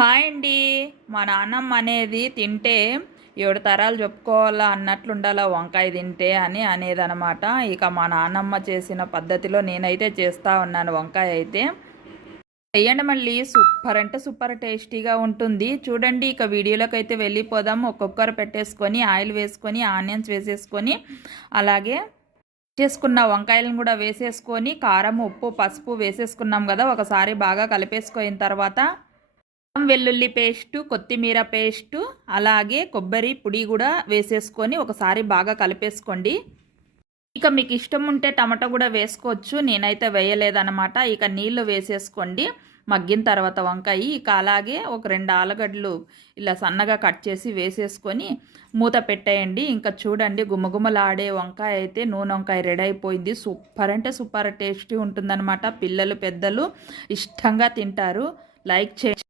Hi అండి. మా నాన్నమ్మ అనేది తింటే 7 తరాలు చెప్పుకోవాలా అన్నట్లుండాలా వంకాయ తింటే అని అనేదనమాట. ఇక మా నాన్నమ్మ చేసిన పద్ధతిలో నేనైతే చేస్తూ ఉన్నాను వంకాయ అయితే. చెయ్యండి మళ్ళీ సూపర్ అంటే సూపర్ టేస్టీగా ఉంటుంది. చూడండి ఇక వీడియోలోకి అయితే వెళ్ళిపోదాం. ఒక్కొక్కరు పెట్టేసుకొని ఆయిల్ వేసుకొని ఆనియన్స్ వేసేసుకొని అలాగే చేసుకున్న వంకాయలను కూడా వేసేసుకొని కారం ఉప్పు పసుపు వేసేసుకున్నాం కదా, ఒకసారి బాగా కలిపేసుకున్న తర్వాత వెల్లుల్లి పేస్టు, కొత్తిమీర పేస్టు, అలాగే కొబ్బరి పొడి కూడా వేసేసుకొని ఒకసారి బాగా కలిపేసుకోండి. ఇక మీకు ఇష్టం ఉంటే టమాటా కూడా వేసుకోవచ్చు, నేనైతే వేయలేదన్నమాట. ఇక నీళ్లు వేసేసుకోండి మగ్గిన తర్వాత వంకాయ. ఇక అలాగే ఒక 2 ఆలుగడ్డలు ఇలా సన్నగా కట్ చేసి వేసేసుకొని మూత పెట్టేయండి. ఇంకా చూడండి గుమగుమలాడే వంకాయ అయితే నూనె వంకాయ రెడీ అయిపోయింది. సూపర్ అంటే సూపర్ టేస్టీ ఉంటుందన్నమాట. పిల్లలు పెద్దలు ఇష్టంగా తింటారు. లైక్ చేయండి.